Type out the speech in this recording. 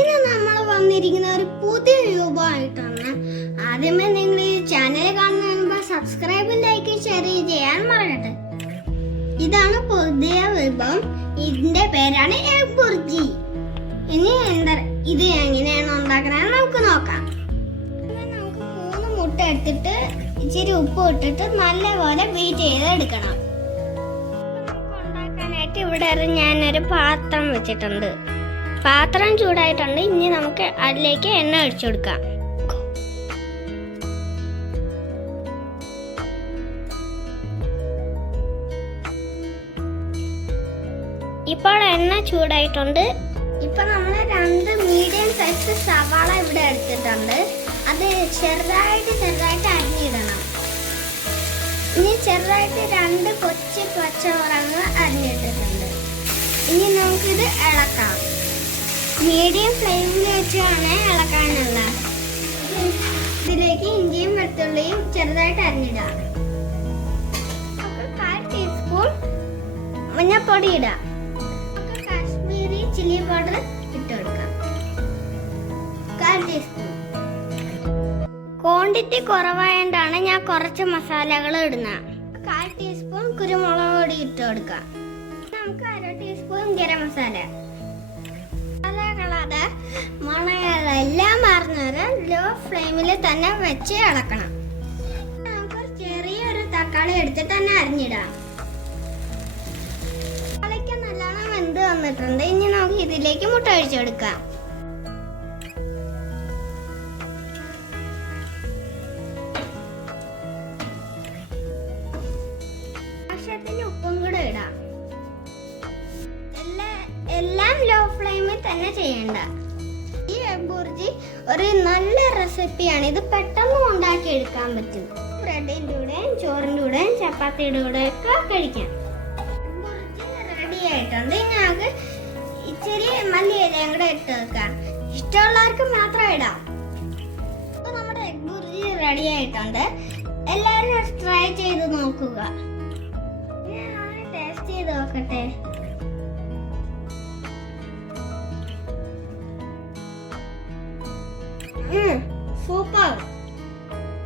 ഇന്ന് നമ്മൾ വന്നിരിക്കുന്ന ഒരു പുതിയ രൂപമായിട്ടാണ്. ആദ്യമേ നിങ്ങൾ ഈ ചാനൽ കാണുന്നതിന് സബ്സ്ക്രൈബ്, ലൈക്ക്, ഷെയർ ചെയ്യാൻ മറക്കട്ടെ. ഇതാണ് പുതിയ വിഭവം. ഇതിന്റെ പേരാണ് എഗ് ബുർജി. ഇനി ഇത് എങ്ങനെയാണ് ഉണ്ടാക്കുന്നത് നമുക്ക് നോക്കാം. നമുക്ക് 3 മുട്ട എടുത്തിട്ട് ഇച്ചിരി ഉപ്പ് ഇട്ടിട്ട് നല്ലപോലെ ബീറ്റ് ചെയ്തെടുക്കണം. നമുക്ക് ഉണ്ടാക്കാനായിട്ട് ഇവിടെ ഞാനൊരു പാത്രം വെച്ചിട്ടുണ്ട്. പാത്രം ചൂടായിട്ടുണ്ട്. ഇനി നമുക്ക് അതിലേക്ക് എണ്ണ ഒഴിച്ചു കൊടുക്കാം. ഇപ്പോൾ എണ്ണ ചൂടായിട്ടുണ്ട്. ഇപ്പൊ നമ്മൾ 2 മീഡിയം സൈസ് സവാള ഇവിടെ എടുത്തിട്ടുണ്ട്. അത് ചെറുതായിട്ട് അരിഞ്ഞിടണം. ഇനി ചെറുതായിട്ട് 2 കൊച്ചു പച്ചമുളക് അരിഞ്ഞിട്ടിട്ടുണ്ട്. ഇനി നമുക്കിത് ഇളക്കാം. മീഡിയം ഫ്ലെയിമിൽ വെച്ചാണ് ഇളക്കാനുള്ള. ഇതിലേക്ക് ഇഞ്ചിയും വെളുത്തുള്ളിയും ചെറുതായിട്ട് അരിഞ്ഞിടാം. 1/4 ടീസ്പൂൺ മഞ്ഞൾപ്പൊടി ഇടാം. കാശ്മീരി ചില്ലി പൗഡർ ഇട്ട് കൊടുക്കാം. 1/4 ടീസ്പൂൺ. ക്വാണ്ടിറ്റി കുറവായതുകൊണ്ടാണ് ഞാൻ കുറച്ച് മസാലകൾ ഇടുന്നത്. 1/4 ടീസ്പൂൺ കുരുമുളക് പൊടി ഇട്ട് കൊടുക്കാം. നമുക്ക് 1/2 ടീസ്പൂൺ ഗരം മസാല. മണങ്ങളെല്ലാം മാറുന്നവരെ ലോ ഫ്ലെയിമിൽ തന്നെ വെച്ച് ഇളക്കണം. നമുക്ക് ചെറിയൊരു തക്കാളി എടുത്തിട്ട് തന്നെ അരിഞ്ഞിടാം. തക്കാളിക്ക് നല്ലോണം വെന്ത് വന്നിട്ടുണ്ട്. ഇനി നമുക്ക് ഇതിലേക്ക് മുട്ട ഒഴിച്ചെടുക്കാം. ആവശ്യത്തിന് ഉപ്പും കൂടെ ഇടാം. എല്ലാം ലോ ഫ്ലെയിമിൽ തന്നെ ചെയ്യണ്ട. ഈ എഗ് ബുർജി ഒരു നല്ല റെസിപ്പിയാണ്. ഇത് പെട്ടെന്ന് ഉണ്ടാക്കി എടുക്കാൻ പറ്റും. ബ്രെഡിൻ്റെ കൂടെയും ചോറിൻ്റെ കൂടെയും ചപ്പാത്തിയുടെ കൂടെയൊക്കെ കഴിക്കാം. ബുർജി റെഡി ആയിട്ടുണ്ട്. ഞങ്ങൾക്ക് ഇച്ചിരി മല്ലിയിലയും കൂടെ ഇട്ട് വെക്കാം. ഇഷ്ടമുള്ളവർക്ക് മാത്രം ഇടാം. അപ്പോൾ നമ്മുടെ എഗ് ബുർജി റെഡി ആയിട്ടുണ്ട്. എല്ലാവരും ട്രൈ ചെയ്ത് നോക്കുക. ഞാൻ ടേസ്റ്റ് ചെയ്ത് നോക്കട്ടെ.